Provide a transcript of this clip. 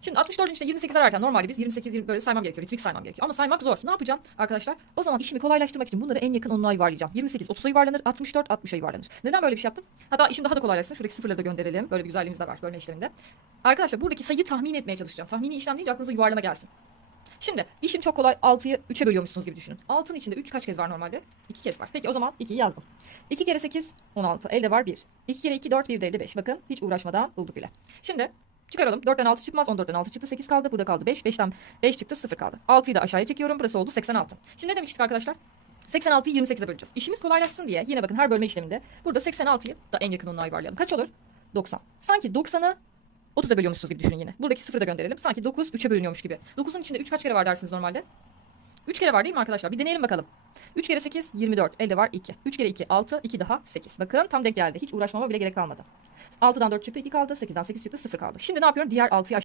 Şimdi 64'ün içinde 28 ararken normalde biz 28 20 böyle saymam gerekiyor. Ritmik saymam gerekiyor. Ama saymak zor. Ne yapacağım arkadaşlar? O zaman işimi kolaylaştırmak için bunları en yakın onluğa yuvarlayacağım. 28 30'a yuvarlanır, 64 60'a yuvarlanır. Neden böyle bir şey yaptım? Hatta işim daha da kolaylaşsın. Şuradaki sıfırları da gönderelim. Böyle bir güzelliğimiz de var bölme işleminde. Arkadaşlar buradaki sayıyı tahmin etmeye çalışacağım. Tahmini işlem deyince aklınıza yuvarlama gelsin. Şimdi işim çok kolay. 6'yı 3'e bölüyormuşsunuz gibi düşünün. 6'nın içinde 3 kaç kez var normalde? 2 kez var. Peki o zaman 2'yi yazdım. 2 kere 8 16. Elde var 1. 2 kere 2 4 1 de elde 5. Bakın hiç uğraşmadan bulduk bile. Şimdi çıkaralım. 4'ten 6 çıkmaz. 14'ten 6 çıktı. 8 kaldı. Burada kaldı 5. 5'ten 5 çıktı. 0 kaldı. 6'yı da aşağıya çekiyorum. Burası oldu 86. Şimdi ne demiştik arkadaşlar? 86'yı 28'e böleceğiz. İşimiz kolaylaşsın diye yine bakın her bölme işleminde burada 86'yı da en yakın onluğa yuvarlayalım. Kaç olur? 90. Sanki 90'ı 30'a bölüyormuşsunuz gibi düşünün yine. Buradaki sıfırı da gönderelim. Sanki 9 3'e bölünüyormuş gibi. 9'un içinde 3 kaç kere var dersiniz normalde? 3 kere var değil mi arkadaşlar? Bir deneyelim bakalım. 3 kere 8 24. Elde var 2. 3 kere 2 6. 2 daha 8. Bakın tam denk geldi. Hiç uğraşmama bile gerek kalmadı. 6'dan 4 çıktı 2 kaldı. 8'den 8 çıktı 0 kaldı. Şimdi ne yapıyorum? Diğer 6'yı